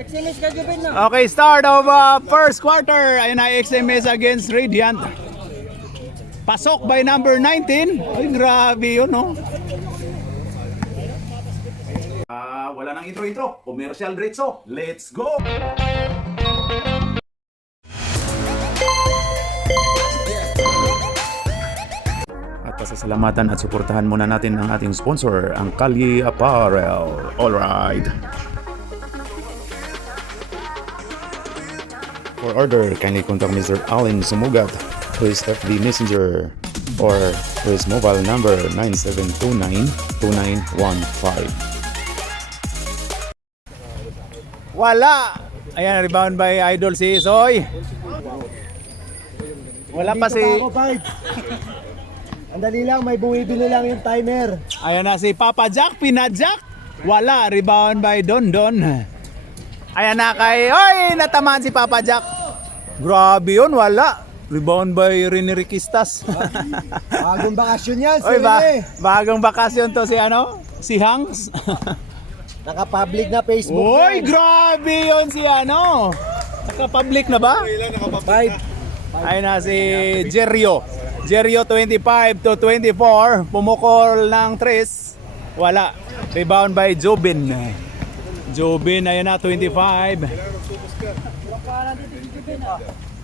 XMS ka, Jubin na. Okay, start of first quarter. Ayun na, XMS against Radiant. Pasok by number 19. Ay, grabe yun, no? Wala nang intro-intro. Commercial diretso. Let's go! At pasasalamatan at suportahan muna natin ang ating sponsor, ang Kalye Apparel. Alright. For order, kindly contact Mr. Allen Sumugat, who is FB Messenger, or his mobile number 9729-2915. Wala! Ayan, rebound by Idol si Soy. Wala pa si... Andali lang, may bumibili lang yung timer. Ayan na si Papa Jack, pinadjack. Wala, rebound by Don Don. Ayan na kay... Oy, natamaan si Papa Jack. Grabe yun, wala. Rebound by Rene Riquistas. Bagong bakasyon yan, Oy, bagong bakasyon to si ano? Si Hanks. Naka-public na Facebook. Oy, grabe yun si ano? Naka-public na ba? Five. Ayun na si Jerio. Jerio 25 to 24. Pumukol ng 3. Wala. Rebound by Jobin. Jobin, ayun na, 25.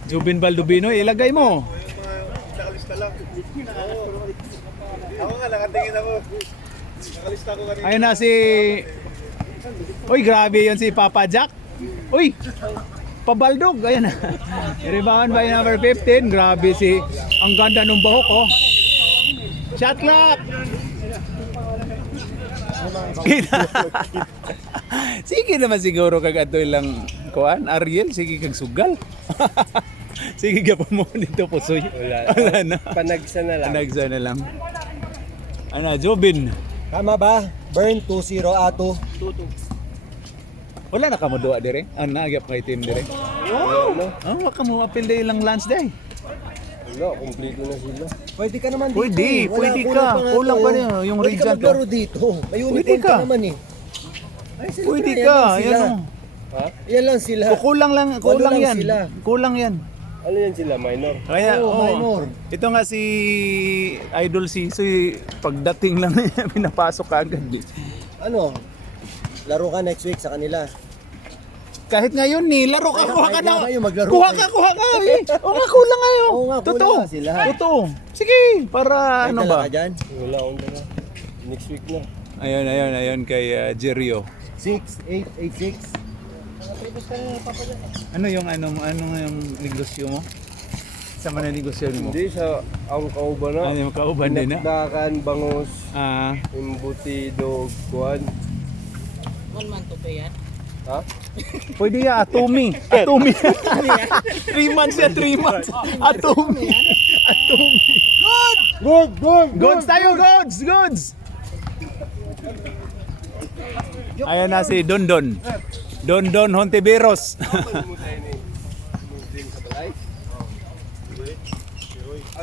Jobin Baldubino, ilagay mo. Nakalista lang. Ako nga, nakatingin ako. Nakalista ko kanina. Ayun na si... Uy, grabe yun si Papa Jack. Uy, pabaldog. Ayun na. Rebound by number 15. Grabe si... Ang ganda ng buhok, oh. Shot clock! Sige naman siguro kag ato ilang kuan, Ariel, sige kag sugal. Sige gyapon mo dito pusoy. Wala na. Panagsa na lang. Panagsa na lang. Ano, Jobin. Tama ba? Burn 2-0 ato. 2-2. Wala na ka mo duwa dire. Ano nagyap kay team dire. Wow! Oh, waka mo apil day ilang lunch day. Wala, kumpleto na sila. Pwede ka naman dito. Pwede, eh. Wala, pwede ka. Kulang pa niya yung pwede Regent. ka maglaro dito. May Pwede uniform ka. ka naman eh. Ay, sila, Pwede yan ka. lang sila. Yan oh. Ha? Yan lang sila. Kulang lang lang yan. sila. Kulang yan. Ano yan sila, minor? Kaya, Oo, minor. Ito nga si Idol Sisoy, pagdating lang niya, pinapasok ka agad. Ano? Laro ka next week sa kanila. Kahit ngayon ni, laro ka, kuha ka kahit na. nga kayo, maglaro Kuha kayo. ka. Eh. O nga, kulang ngayon. Oo nga, kulang Totoo. nga sila. Totoo. Sige, para Ay, ano dala ba? ka dyan? Wala akong dala. Next week na. Ayun kay Jerio. 6-8-8-6. Ano yung negosyo mo? Sa man negosyo mo? Hindi, sa ang kauban na. Ano yung kauban din na? Nakdakan, bangus, Ah, imbutido, kuhan. 1 month to pay yan? Ha? pwede ya, Atumi. 3 months ya, 3 months. Atumi. Good! Goods tayo, goods! Ayan na si Dondon. Dondon Hontiveros.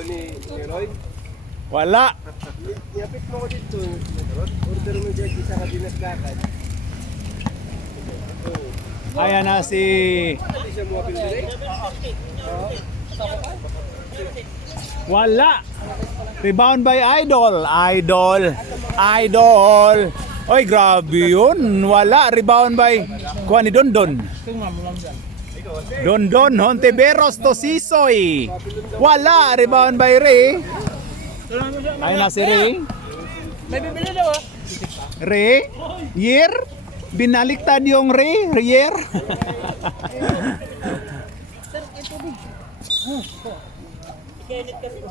Ni Roy? Wala. Yapit mo ko dito. Order mo dyan sa kabinasdakan. Ayan na si... Hindi siya mo apil direct? Wala. Rebound by Idol. Oy, grabe yun. Wala. Rebound by... Kuha ni Dondon. Dondon Hontiveros to Sisoy. Wala. Rebound by Ray. Ayan na si Ray. May bibili daw ah. Ray. Year. Binaliktad yung Ray. Year.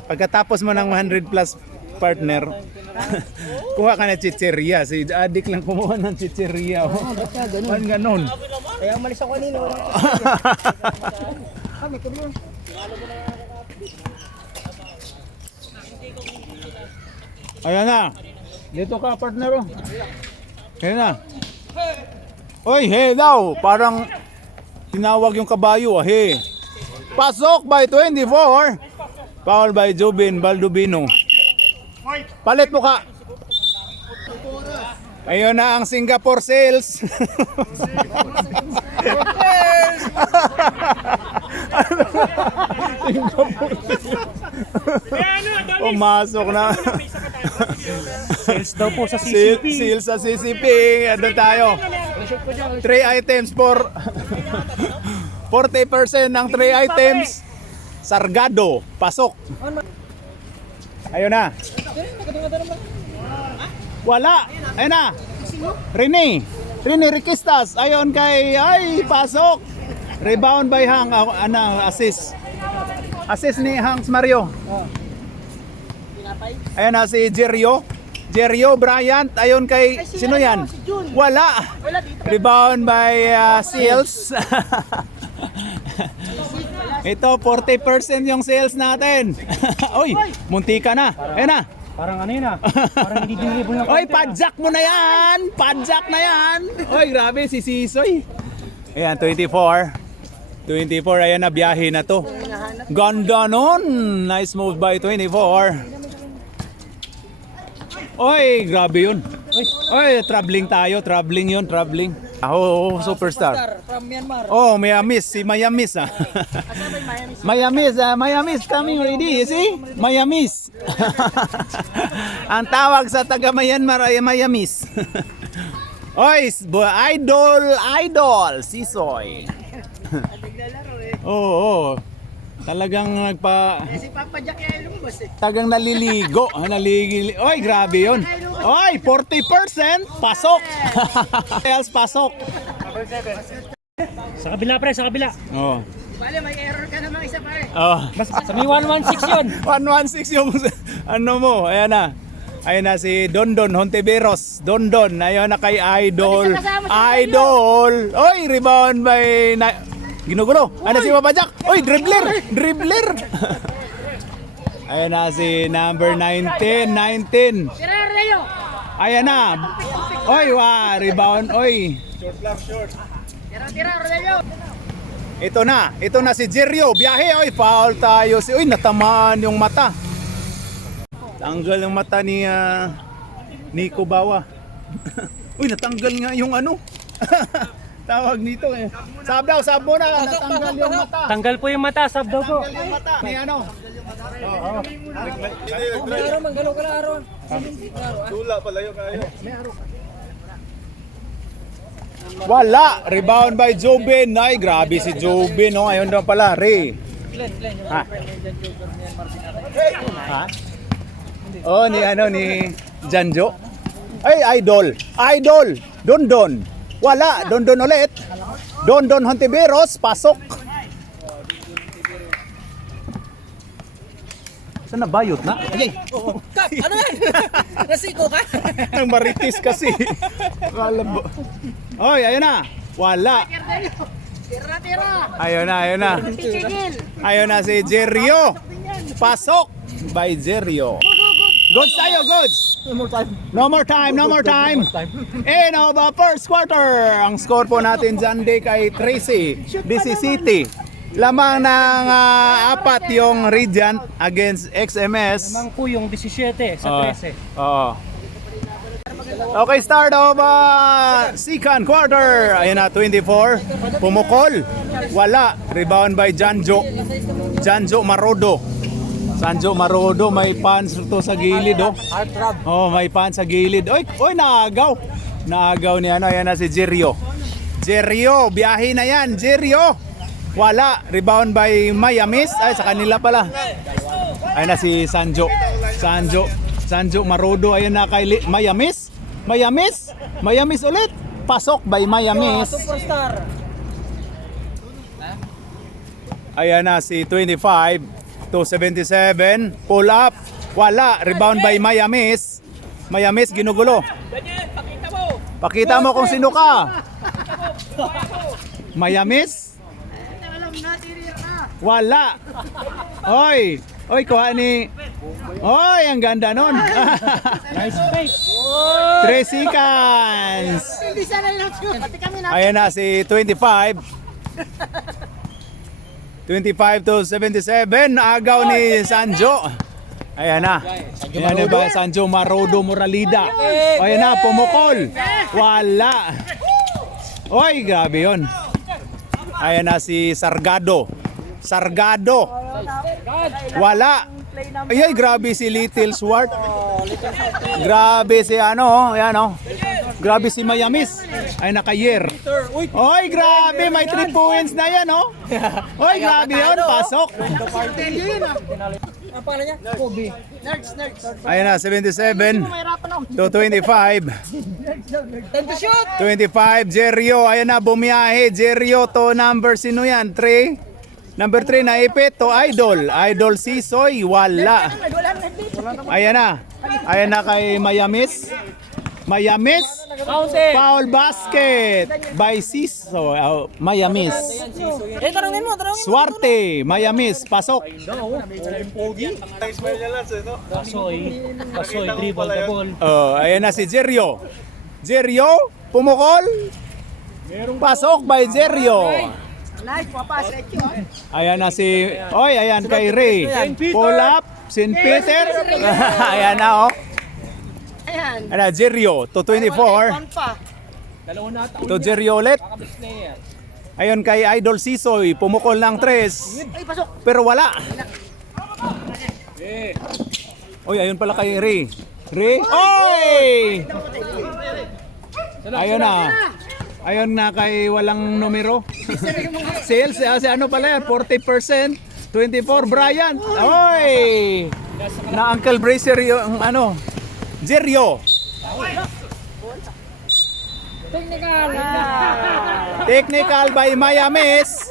Pagkatapos mo ng 100 plus partner, kuha ka na chicheria. Si Adik lang kumuha ng chicheria. Ano ganon? Kaya umalis ako kanina. Kami, kami. Ayan na. Dito ka, partner. Oh. Ayan na. Oy, hey daw. Parang tinawag yung kabayo. Hey. Pasok by 24. Foul by Jubin Baldubino. Palit mo ka. Ayun na ang Singapore sales. pumasok na. Sales daw po sa CCP. Sales sa CCP. Ano tayo? 3 items for 40% ng 3 items. Sargado, pasok. Ayun na. Wala. Ayun na. Rene Riquistas. Ayun kay, ay, pasok. Rebound by Hang. Assist. Assist ni Hanks Mario. Ayun na si Jerio Bryant. Ayun kay, sino yan? Wala. Rebound by Seals. Ito, 40% yung sales natin. Oy, munti ka na. Ayun na. Parang ano yun ah. Parang hindi dinilibol ng Oy, padjak mo na yan. Padjak na yan. Oy, grabe si Sisoy. Ayan, 24. Ayan na, biyahe na to. Ganda nun. Nice move by 24. Oy, grabe yun. Oy, traveling tayo. Traveling yun, traveling. Oh, superstar. From Myanmar. Oh, Miamis, si Miamis ah. Miamis coming ready, you see? Miamis. Ang tawag sa taga Myanmar ay Miamis. Oy, idol, Sisoy. Oo. Talagang Si Papa Jack ay lumabas eh. tagang naliligo. Oy, grabe yun. Oy, 40% pasok. Else pasok. Sa kabila pre, sa kabila. Oh. Bale, may error ka namang isa pare. Oh. Sa may 116 yun. 116 yung ano mo. Ayan na. Ayun na si Dondon Hontiveros. Dondon. Ayun na kay Idol. Idol. Oy, rebound by ginugulo. Ano si Babajak? Oy, dribbler. Ayun na si number 19. Tira Rayo. Ayan na. Oy, rebound. Oy. Tira Rayo. Ito na si Jerio. Biyahe. Oy, foul tayo. Oy, natamaan yung mata. Tanggal yung mata ni Nico Bawa. Uy, natanggal nga yung ano. Tawag nito eh. Sab mo na. Natanggal yung mata. Tanggal po yung mata, sab daw po. Tanggal yung mata. Ni ano? Oo. Araw manggalo ka na araw. Wala. Rebound by Jobin. Ay, grabe si Jobin. Oh, ayun daw pala. Ray. Ha? Ha? Oh, ni Janjo. Ay, idol. Dondon. Wala, Dondon ulit. Dondon Hontiveros, pasok. Saan na bayot na? Okay. Kap, ano yan? Nasiko ka? Nang maritis kasi. Malabo. Oy, ayun na. Wala. Tira. Ayun na. Ayun na si Jerio. Pasok by Jerio. Goods tayo, goods. No more time. And of the first quarter, ang score po natin dyan day kay Tracy, DC City. Lamang ng 4 yung Radiant against XMS. Lamang po yung 17 sa 13. Oo. Okay, start of second quarter. Ayan na, 24. Pumukol. Wala. Rebound by Janjo Marodo. Sanjo Marodo, may pants to sa gilid, oh. Oh, may pants sa gilid. Oy, naagaw. Naagaw ni ano, ayan na si Jerio, biyahe na yan, Jerio. Wala, rebound by Miamis. Ay, sa kanila pala. Ayan na si Sanjo Marodo, ayan na kay Miamis ulit. Pasok by Miamis. Superstar. Ayan na si 25 to 77, pull up, wala, rebound by Miamis, ginugulo. Pakita mo kung sino ka. Miamis? Wala. Oy, kuha ni. Oy, ang ganda nun. Nice fake. 3 seconds. Hindi sana lang. Pati kami na. Ayan na si 25 to 77, agaw ni Sanjo. Ayan na. Ayan na ba, Sanjo Marodo Moralida. Ayan na, pumukol. Wala. Oy, grabe yun. Ayan na si Sargado. Wala. play number. Ay, grabe si Little Swart. Grabe si ano, yan oh. Grabe si Mayamis. Ay, naka-year. Oy, grabe, may 3 points na yan oh. Oy, grabe yun, pasok. Ang pangalan niya? Kobe. Nerds. Ayun na, 77 Mahirapan ako. to 25. Time to shoot! 25, Jerio. Ayun na, bumiyahe. Jerio to number, sino yan? 3. Number 3, naipit to Idol. Idol Sisoy, wala. Wala na dito. Ayan na. Ayan na kay Mayamis. Mayamis. Counted. Foul basket by Siso. Mayamis. Tarungin mo. Swarte. Mayamis. Pasok. Kasoy, dribble the ball. Oh, ayan na si Jerio. Jerio, pumukol. Pasok by Jerio. Nice, papasok yun. Ayan na si... Oy, ayan kay Ray. Pull up. St. Peter. Ayan na oh. Ayan. Ayan na, Jerio to 24. One pa. To Jerio ulit. Ayun kay Idol Sisoy. Pumukol ng 3. Ay, pasok. Pero wala. Oy, ayun pala kay Ray. Ray. Oy! Ayun na. Ayun na kay walang numero. Sales, si ano pala yan, 40%. 24, Brian. Oy! Na Uncle Bracer yung ano. Jerio. Technical by Mayamis.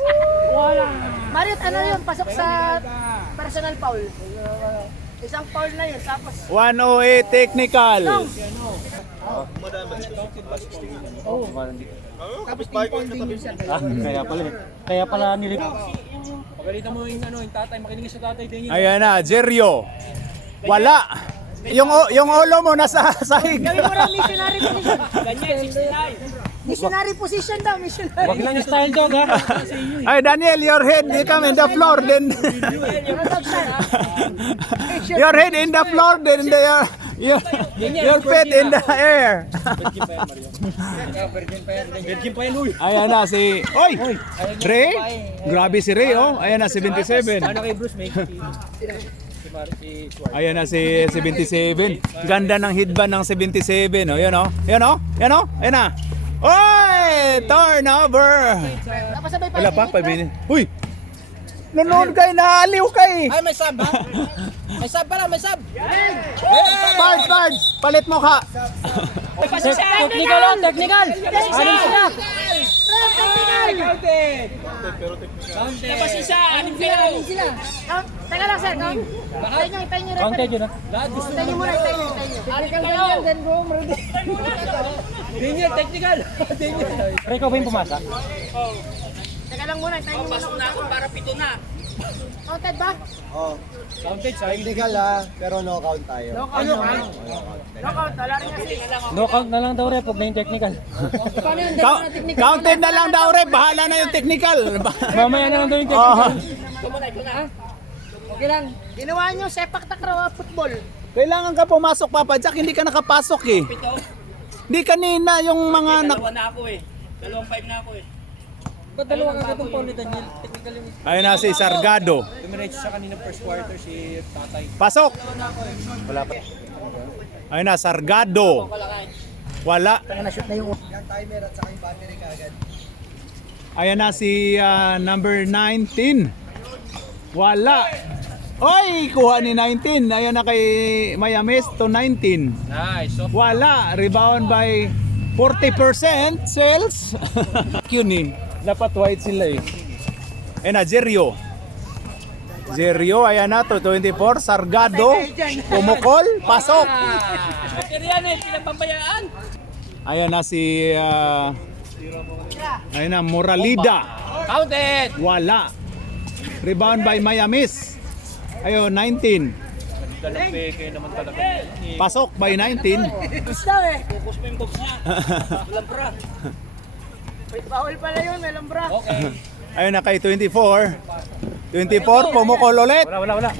Mariot, ano yun? Pasok sa personal foul. Isang foul na yun. Tapos, 108 technical. tapos ping-pong din yun siya. Kaya pala nilip. Ayan na, Jerio. Wala. Yung ulo mo nasa sahig. Gawin mo lang missionary position. Missionary position daw, missionary. Wag lang style dog ha. Ay, Daniel, your head come in the floor, then your head in the floor, then your feet in the air. Ayan na si... Oy! Ray? Grabe si Ray, oh. Ayan na, 77. Ano kay Bruce, mate? Ayan na si 77. Ganda ng headband ng 77, oh. Yan, oh. Yan, oh. Yan, oh. Ayan na. Oy! Turnover! Napasabay pa. Wala pa, 5 minutes. Uy! Nanonood kay, naaliw kay! Ay, may sub ha? May sub pala, may sub. Bards! Palit mo ka! Technical on, technical. Anim sila. Tapos isa, anim sila. Teka lang sir, count. Tayo nyo, Counted yun ha. Tayo nyo muna, tayo nyo. Technical, then go, Rudy. Technical. Pre, ikaw ba yung pumasa? Teka lang muna, tayo nyo muna. Pasok na ako para pito na. Counted ba? Counted sa Technical ah, pero no count tayo. Knockout, wala rin kasi. no count na lang daw re, pag na yung technical. Paano yun? Counted na lang daw, Rep. Bahala na yung technical. Mamaya na lang daw yung technical. Okay lang. Ginawa nyo, sepak takraw football. Kailangan ka pumasok, Papa Jack. Hindi ka nakapasok eh. Hindi kanina yung mga... na ako eh. 2-5 na ako eh. Ba't dalawa ka itong Paul ni Daniel? Technical yung Ayun na si Sargado. dumiretso siya kanina first quarter si Tatay. Pasok! Ayun na, Sargado. Wala. Na-shoot na yung... Ayan na si number 19. Wala. Oy, kuha ni 19. Ayun na kay Mayamis to 19. Nice. So, Wala. Rebound by 40% sales. Yun eh. Dapat white sila eh. Ayun na, Jerio. Jerio, ayan na to 24. Sargado. Pumukol. Pasok. Pero yan eh, pinapambayaan. Ayan na si... ayun na, Moralida. Counted! Wala. Rebound by Mayamis. Ayun, 19. Pasok by 19. Gusto eh. Focus mo yung box niya. Walang bra. Wait, bawal pala yun, may lambra. Okay. Ayun na kay 24. 24, pumukol ulit.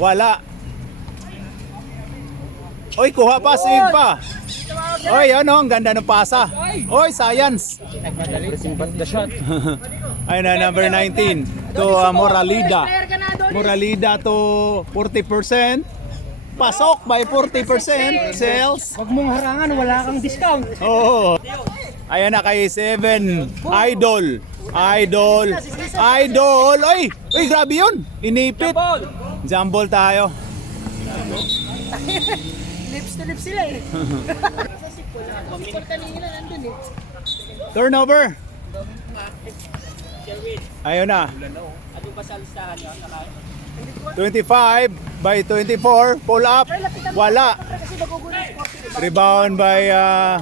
Wala. Oy, kuha pa, save pa. Oy, ano, ang ganda ng pasa. Oy, science. the shot. Ayun na, number 19. To Moralida. Player ka na doon. Moralida to 40%. Pasok by 40% sales. Huwag mong harangan, wala kang discount. Oo. Ayan na kay 7. Idol. Idol. Idol. Oy, oy, grabe yun. Inipit. Jumble tayo. Lips to lips sila eh. Si Paul kanina nandun eh. Turnover. Ayun na. Ano ba sa listahan nyo? 25 by 24. Pull up. Wala. Kasi magugulo si Paul. Rebound by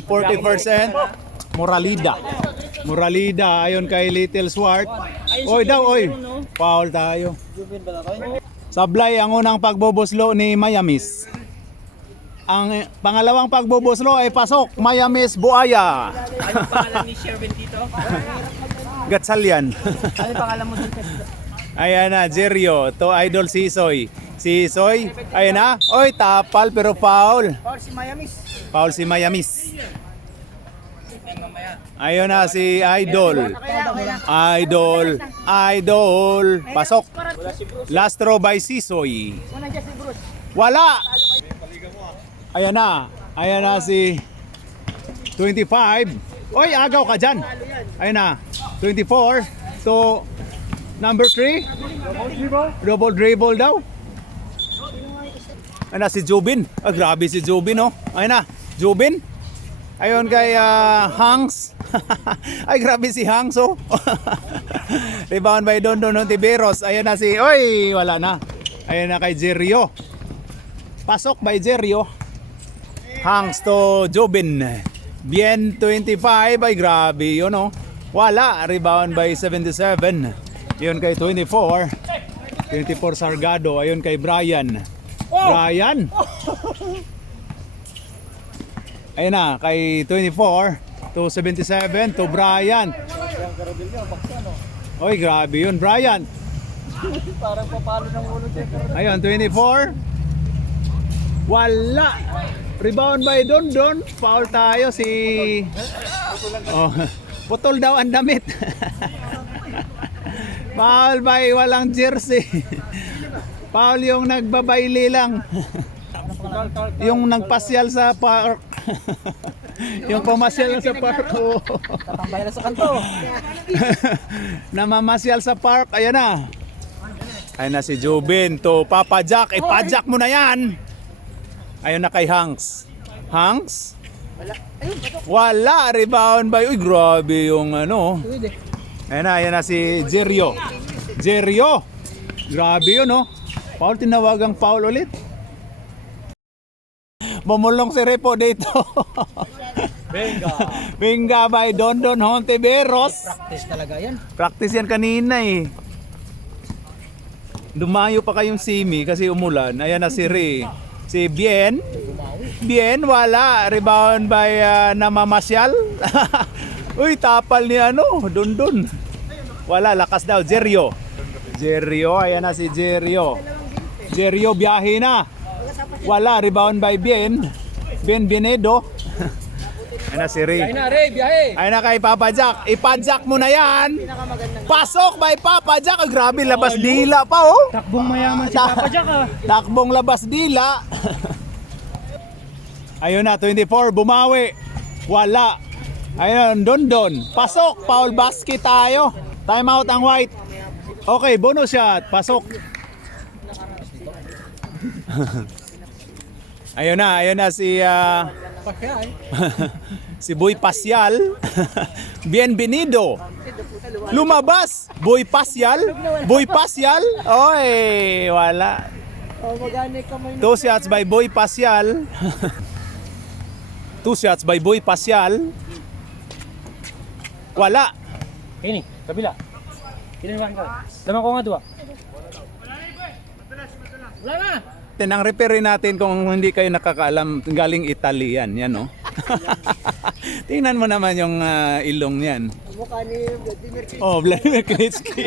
40%. Moralida. Moralida ayon kay Little Swart. Oy daw, oy. Foul tayo. Sablay ang unang pagbubuslo ni Miamis. Ang pangalawang pagbubuslo ay pasok. Miamis Buaya. Anong pangalan ni Sherwin dito? Gatsalyan. Ano pangalan mo dun? Ayan na, Jerio. To Idol Sisoy. Sisoy. Ayan na. Oy, tapal pero foul. Paul si Miamis. Foul si Miamis. Ayun na si Idol. Idol. Idol. Pasok. Last throw by Sisoy. Unang dyan si Bruce. Wala. Ayan na. Ayan na si 25. Oy, agaw ka dyan. Ayan na. 24 to number 3. Double dribble daw. Ayan na si Jubin. Ah, grabe si Jubin, oh. Ayan na. Jubin. Ayun kay Hanks. Ay, grabe si Hanks, oh. Rebound by Dondon Hontiveros. Ayun na si... Oy, wala na. Ayun na kay Jerio. Pasok by Jerio. Hanks to Jobin. Bien 25. Ay, grabe yun, oh. Wala. Rebound by 77. Yun kay 24. 24 Sargado. Ayun kay Brian. Brian. Ayun na, kay 24 to 77 to Brian. Oy, grabe yun, Brian. Parang papalo ng ulo dyan. Ayun, 24. Wala. Rebound by Dondon. Foul tayo si... Oh, putol daw ang damit. Foul by walang jersey. Foul yung nagbabayli lang. Yung nagpasyal sa park. Yung pamasyal sa park. Oh. Tatambay na sa kanto. Namamasyal sa park. Ayan na. Ayan na si Jubin to Papa Jack. Ipa-jack mo na yan. Ayun na kay Hanks. Hanks? Wala. Rebound by... Uy, grabe yung ano. Ayan na si Jerio. Jerio. Grabe yun, oh. Paul, tinawagang foul ulit. Bumulong si Repo dito. Benga. Benga by Dondon Hontiveros. Practice talaga yan. Practice yan kanina eh. Dumayo pa kayong simi kasi umulan. Ayan na si Ray. Si Bien. Bien, wala. Rebound by namamasyal. Uy, tapal ni ano, Dondon. Wala, lakas daw. Jerio. Jerio, ayan na si Jerio. Jerio, biyahe na. Wala, rebound by Bien. Bien Bienedo. Ayan na si Ray. Ayun na, Ray, biyahe. Ayan na kay Papa Jack. Ipa-jack mo na yan. Pasok by Papa Jack. Ay, grabe, labas dila pa, oh. Takbong mayaman si Papa Jack, ah. Takbong labas dila. Ayun na, 24. Bumawi. Wala. Ayun, Dondon. Pasok. Foul basket tayo. Time out ang white. Okay, bonus shot. Pasok. Ayun na si si Boy Pasyal. Bienvenido. Lumabas. Boy Pasyal. Boy Pasyal. Oy, wala. Oh, magani kamay. 2 shots by Boy Pasyal. 2 shots by Boy Pasyal. Wala. Ini, kabila. Kinawan ka. Laman ko nga duwa. Wala na. Tinang repair natin kung hindi kayo nakakaalam, galing Italy yan, no? Tingnan mo naman yung ilong niyan. Mukha ni Vladimir Klitschko. Oh, Vladimir Klitschko.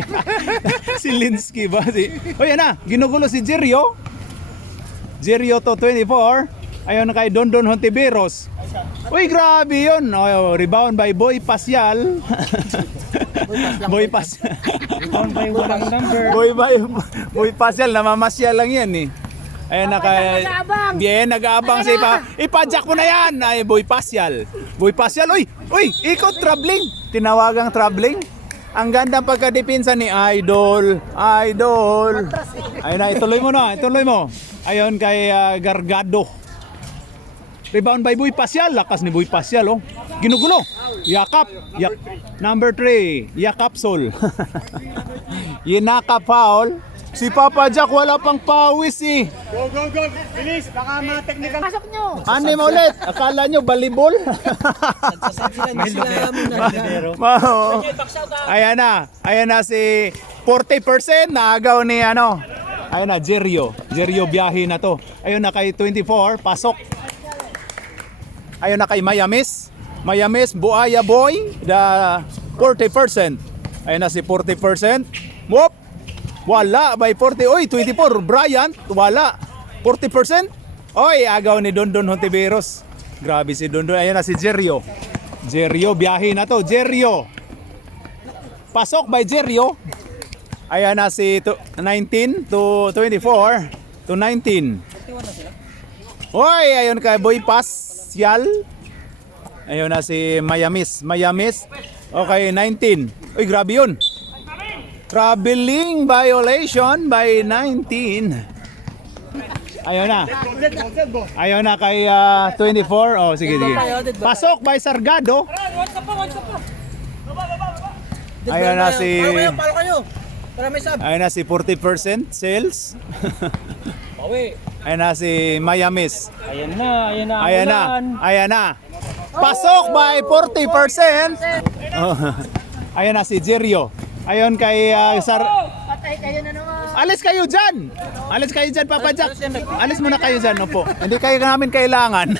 Si Linsky ba? Oh, yan na, ginugulo si Jerio. Jerio to 24. Ayun na kay Dondon Hontiveros. Uy, grabe yun. Oh, rebound by Boy Pasyal. Boy pass. Walang number. Boy pasyal, namamasyal lang yan eh. Ayan na kay... nag-aabang. Bien, nag-aabang si Ipadjak mo na yan! Ay, boy pasyal. Boy pasyal, uy! Uy! Ikot, traveling! Tinawagang traveling. Ang gandang pagkadepensa ni Idol. Idol! Ayun na, ituloy mo na. Ituloy mo. Ayun kay Gargado. Rebound by Boy Pasyal. Lakas ni Boy Pasyal, oh. Ginugulo. Yakap. Number 3. Yakap Sol. Yinaka foul. Si Papa Jack wala pang pawis eh. Go, go, go! Bilis! Baka mga technical. Pasok nyo. Anim ulit. Akala nyo volleyball? Mao. Ayan na. Ayan na si 40% naagaw ni ano. Ayan na, Jerio. Jerio biyahe na to. Ayun na kay 24. Pasok. Ayun na kay Mayamis. Mayamis, Buaya Boy. The 40%. Ayun na si 40%. Whoop! Wala by 40. Oy, 24. Bryant, wala. 40%. Oy, agaw ni Dondon Hontiveros. Grabe si Dondon. Ayun na si Jerio. Jerio, biyahe na to. Jerio. Pasok by Jerio. Ayan na si 19 to 24 to 19. Oy, ayun kay Boy Pasyal. Ayun na si Mayamis. Mayamis. Okay, 19. Uy, grabe yun. Traveling violation by 19. Ayun na. Ayun na kay 24. Oh, sige, sige. Pasok by Sargado. Ayun na si... Palo kayo. Para may sub. Ayun na si 40% sales. Ayun na si Mayamis. Ayan na, ayan na. Ayan na. Ayan na. Pasok by 40%. Oh. Ayun na si Jerio. Ayun kay Patay kayo na naman. Alis kayo dyan! Alis kayo dyan, Papa Jack. Alis muna kayo dyan, opo. Hindi kayo namin kailangan.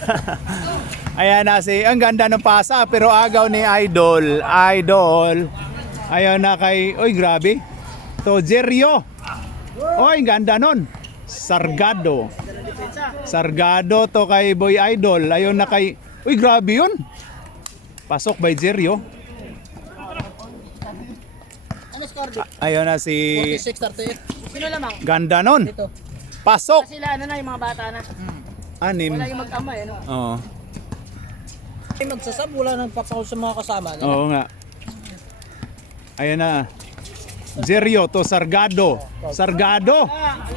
Ayan na si, ang ganda ng pasa, pero agaw ni Idol. Idol. Ayun na kay, oy grabe. To Jerio. Oy, ganda nun. Sargado. Sargado to kay Boy Idol. Ayun na kay, uy grabe yun. Pasok by Jerio. Ano score? Ayun na si 46-38. Sino lamang? ganda nun. Dito. Pasok. Sila ano na yung mga bata na. Anim. Wala yung mag-ama eh. No? Oo. Ay, magsasab, wala nang papakul sa mga kasama. Oo nga. Ayun na. Jerio to Sargado. Sargado.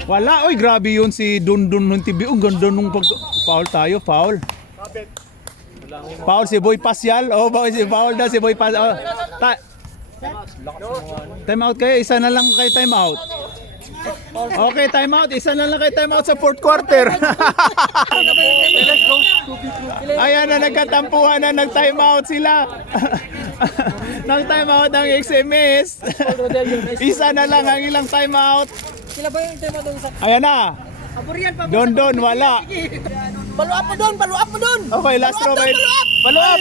Wala. Oy, grabe yun si Dundun ng TV. Ang ganda nung pag... Foul tayo, foul. Foul si Boy Pasyal. Oh, si foul na si Boy Pasyal. Oh, time out kayo. Isa na lang kayo time out. Okay, time out. Isa na lang kayo time out sa fourth quarter. Ayan na, nagkatampuhan na, nag-time out sila. Nag-time out ng XMS. Isa na lang ang ilang time out. Sila ba yung tema doon sa... Ayan na. Aburian pa. Don, wala. Paluap mo doon! Paluap mo doon! Okay, last throw by... Follow up!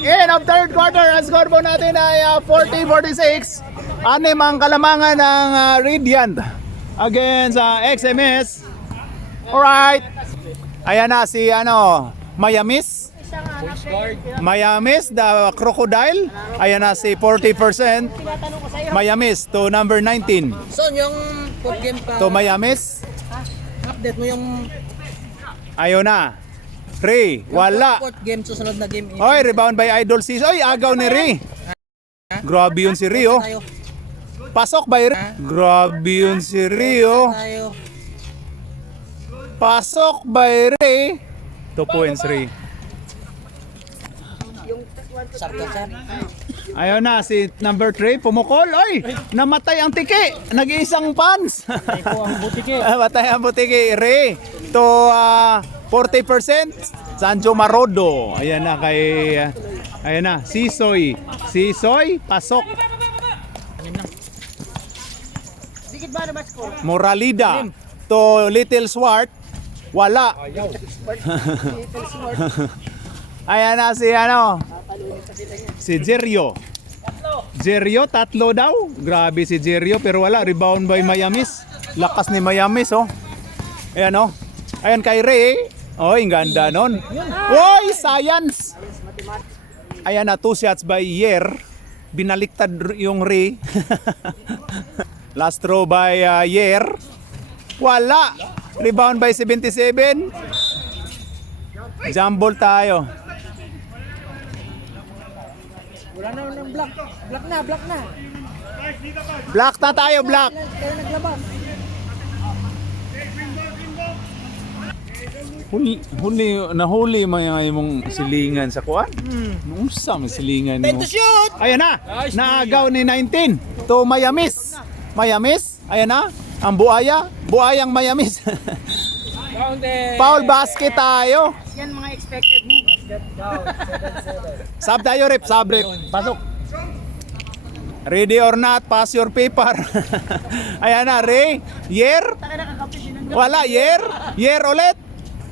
In of third quarter, ang scoreboard natin ay 40-46. Anim ang kalamangan ng Radiant against XMS. Alright. Ayan na si Mayamis. Isang anak. Mayamis, the crocodile. Ayan na si 40%. Tinatanong ko sa'yo. Mayamis to number 19. Son, yung fourth game pa, To Mayamis. update mo yung Ayun na. Ray, wala. fourth game, susunod na game. Oy, rebound by Idol Sis. Oy, agaw ni Ray. Grabe yun si Rio. Tayo. Pasok by Ray. Grabe yun si Rio. Tayo. Pasok by Ray. 2 points Ray. Sargasan. Ayun na, si number 3, pumukol. Oy, namatay ang tiki. Nag-iisang pants. Matay ang butiki. Ray. To 40%. Sancho Marodo. Ayan na kay... ayan na, Sisoy. Sisoy, pasok. Dikit ba na ba score? Moralida. To Little Swart. Wala. Ayan na si si Jerio. Jerio, tatlo daw. Grabe si Jerio pero wala. Rebound by Mayamis. Lakas ni Mayamis, oh. Ayan, oh. Ayan kay Ray. Oy, ang ganda nun. Oy, science. Ayan na, 2 shots by Yer. binaliktad yung Ray. Last throw by Yer. Wala. Rebound by 77. Jump ball tayo. Wala na ng block. Block na, block na. Block na tayo, block. Kaya naglabas. Nahuli mga imong silingan sa kuan. Nung sa silingan mo. Time to shoot! Ayan na. Naagaw ni 19 to Mayamis. Mayamis. Ayan na. Ang buaya. Buayang Mayamis. Foul basket tayo. Yan mga expected mo. Sub tayo, rep. Sub, rep. Pasok. Ready or not, pass your paper. Ayan na, Ray. Yer. Wala, Yer. Yer ulit.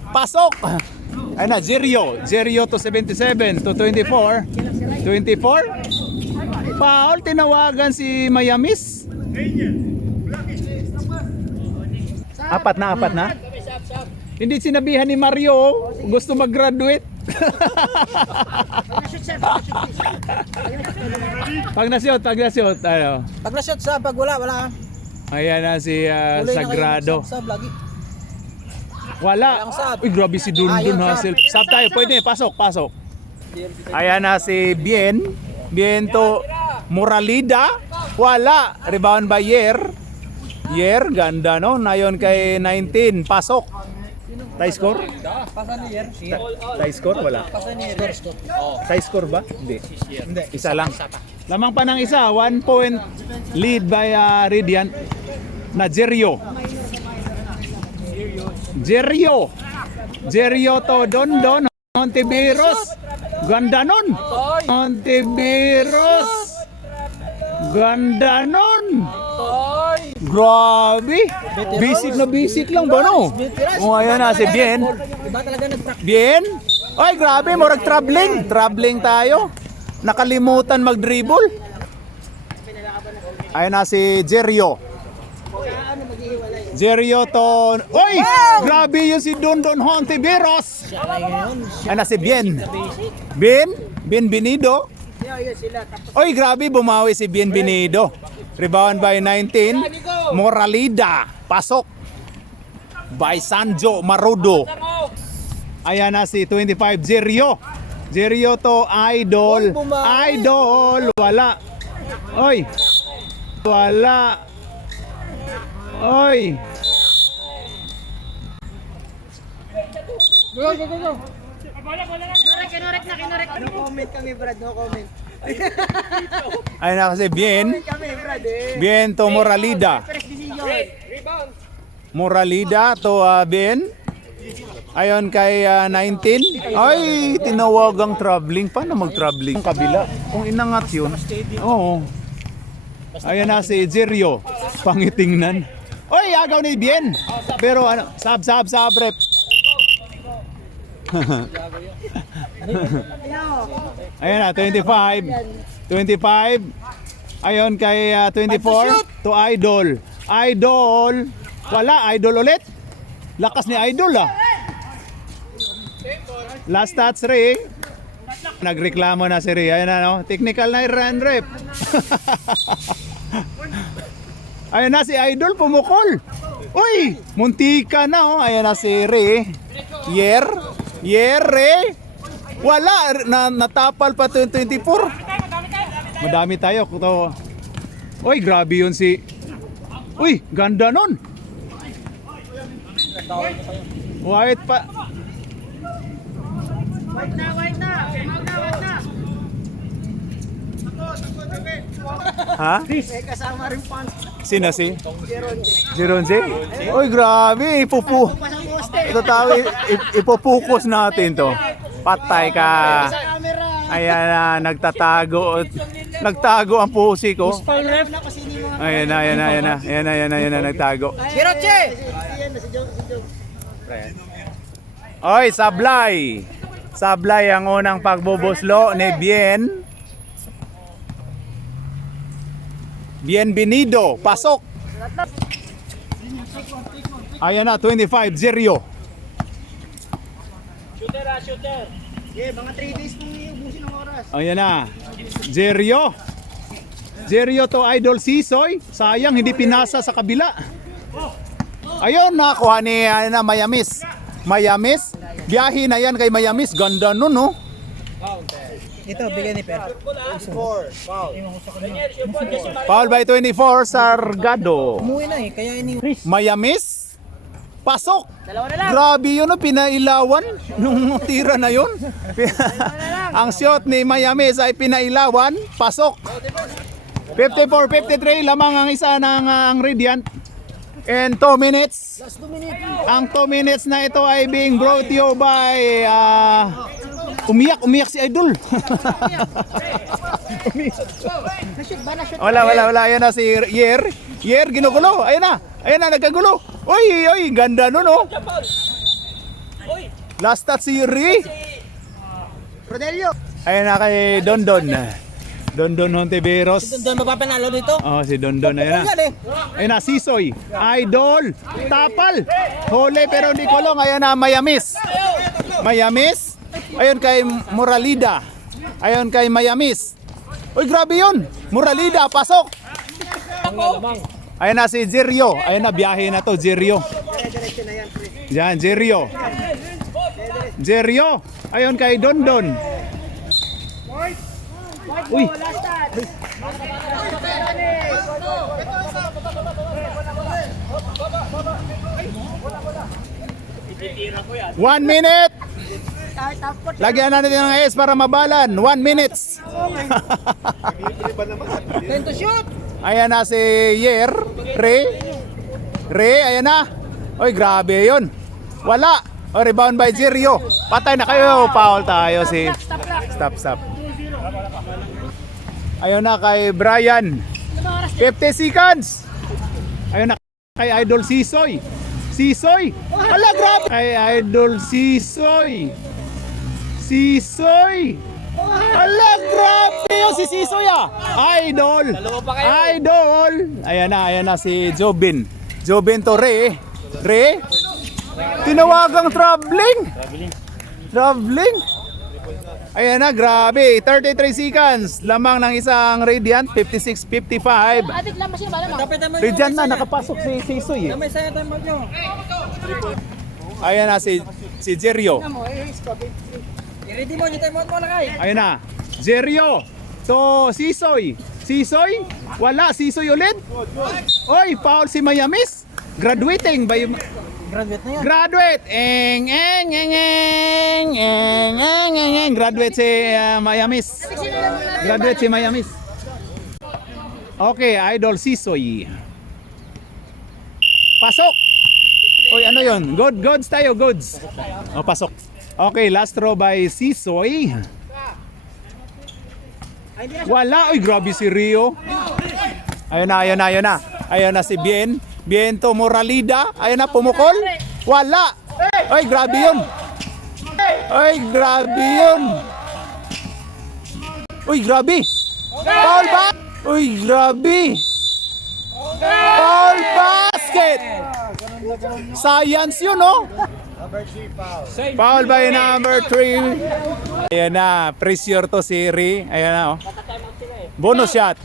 Pasok. Ayan na, Zerio. Zerio to 77 to 24. 24. Foul, tinawagan si Mayamis. Apat na. Hindi sinabihan ni Mario, gusto mag-graduate. Pag nasyot, ano. Pag na-shot sa, pag wala. Ayan na si Tuloy na kayo Sagrado. mag-sub lagi. Wala. Walang sub. Uy, grabe si Dundun ha. Sub tayo, pwede. Pasok. Ayan na si Bien. Bien to Moralida. Wala. Rebound by Yer. Yer, ganda no. Nayon kay 19. Pasok. Tie score? Pasa ni Yer. Tie score? Wala. Pasa ni Yer. Tie score ba? Hindi. Isa lang. Lamang pa ng isa. 1 point lead by Radiant na Jerio. Jerio to Dondon. Monteveros. Ganda nun. Monteveros. Ganda nun. Grabe. Basic lang ba no? Oh, ayan na si Bien. Iba talaga nag-practice. Bien. Ay, grabe. Murag traveling. Traveling tayo. Nakalimutan mag-dribble. Ayun na si Jerio. Jerio to... Oy! Grabe yun si Dondon Hontiveros. Ayun na si Bien. Bien Benido. Oy, grabe. Bumawi si Bien Benido. Rebound by 19. Moralida. Pasok. By Sanjo Marudo. Ayan na si 25. Jerio to Idol. Wala. Oy. Wala. Oy. Go. Kinorek na. No comment kami, Brad. No comment. Ayun na kasi Bien. Kami, Brad. Bien to Moralida. Moralida to Bien. Ayon kay 19. Ay, tinawagang traveling. Paano mag-traveling? Ang kabila. Kung inangat yun. Oo. Ayan na si Jerio. Pangitingnan. Oy, agaw ni Bien. Pero ano, sab rep. Ayan na, 25. Ayon kay 24 to Idol. Wala, Idol ulit. Lakas ni Idol ah. Last touch, Ray. Nagreklamo na si Ray. Ayan na, no? Technical na run rep. Ayan na si Idol, pumukol. Uy, muntika na, oh. Ayan na si Ray. Yer, Ray. Wala, natapal pa 24. Madami tayo. Uy, grabe yun si... Uy, ganda nun. White pa. White na. Ha? Eh, kasama rin fans. Sino si? Jeronje? Uy, grabe. Ito tao, ipopokus natin to. Patay ka. Ayan na, nagtatago. Nagtago ang pusi ko. Ayan na, nagtago. Giroche! Oy, Sablay ang unang pagbubuslo ni Bienvenido. Pasok. Ayan na, 25, Jerio. Shooter. Yeah, mga 3 days nung iubusin ng oras. Ayan na, Jerio. Jerio to Idol Sisoy. Sayang, hindi pinasa sa kabila. Ayun, nakuha ni Mayamis. Mayamis. Biyahe na yan kay Mayamis. Ganda nun, no? Ito, bigyan ni Per. Foul by 24, Sargado. Umuwi na eh, kaya ini... Mayamis. Pasok. Dalawa na lang. Grabe yun, no? Pinailawan nung tira na yun. Ang shot ni Mayamis ay pinailawan. Pasok. 54-53, lamang ang isa ng ang Radiant. And 2 minutes. Ang 2 minutes na ito ay being brought to you by umiyak si Idol. Wala. Ayan na si Yer. Yer, ginugulo. Ayan na, nagkagulo. Oy, ganda nun, oh. Last touch si Yuri. Rodelio. Ayan na kay Dondon Hontiveros. Doon mapapanalo dito. Oh, si Dondon, ayan na. Ayan na, Sisoy. Idol. Tapal. Huli pero hindi kulong. Ayan na, Mayamis. Ayun kay Moralida. Ayun kay Mayamis. Uy, grabe yun. Moralida, pasok. Ayun na si Jerio. Ayun na, biyahe na to, Jerio. Diyan, Jerio. Ayun kay Dondon. Uy. One minute. Lagyan na natin ng S para mabalan. 1 minute. Time to shoot. Ayan na si Yer. Re, ayan na. Oy, grabe yun. Wala. O, rebound by Jerio. Patay na kayo. Foul tayo si... Stop. Ayun na kay Brian. 50 seconds. Ayun na kay Idol Sisoy. Ala, grabe. Kay Idol Sisoy. Ala, grabe yung si Sisoy, ah. Idol. Ayan na si Jobin to Re. Tinawagang traveling. Ayan na, grabe. 33 seconds. Lamang ng isang Radiant. 56-55. Adik lang siya, bala mo. Dapat naman Radiant na, nakapasok si Sisoy, eh. May saya tayo nyo. Ayan na si Jerio. I-ready mo, yung time mo lakay. Ayan na. Jerio. To Sisoy. Wala. Sisoy ulit. Oy, foul si Mayamis. Graduating by... Graduate na yan. Graduate. Graduate si Mayamis. Okay, Idol Sisoy. Pasok. Oy, ano yun? Goods tayo, goods. O, pasok. Okay, last throw by Sisoy. Wala. Oy, grabe si Rio. Ayun na. Ayun na si Biento Moralida. Ayun na, pumukol. Wala. Oy, grabe yun. Uy, grabe. Foul ba? Uy, grabe. Foul basket. Science yun, no? Foul by number 3. Ayan na, pressure to si Ri. Ayan na, oh. Bonus shot.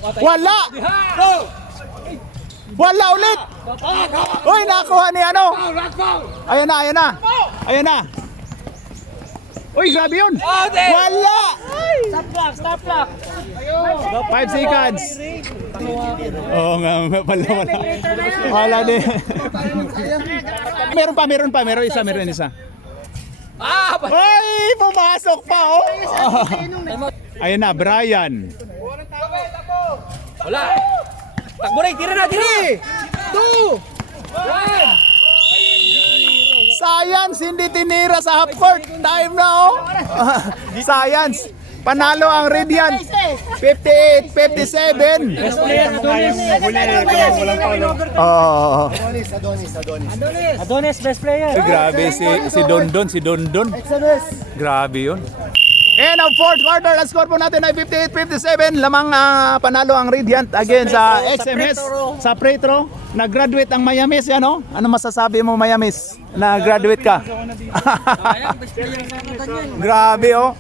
Wala ulit. Uy, nakuha ni ano. Ayan na. Uy, grabe yun. Wala. Stop block. 5 seconds. Oo nga, wala. Wala din. Meron isa. Uy, pumasok pa, oh. Ayan na, Brian. Wala. Takbo rin, tira na, tira. 2, 1. Science, hindi tinira sa half court. Time na, oh. Science. Panalo ang Radiant. 58-57. Oh. Adonis, best player. Grabe si Dondon. Grabe yun. And ang fourth quarter, ang score po natin ay 58-57. Lamang panalo ang Radiant again sa XMS. Sa Pretro. Nag-graduate ang Mayamis, yan, no? Ano masasabi mo, Mayamis? Nag-graduate ka? Grabe, oh.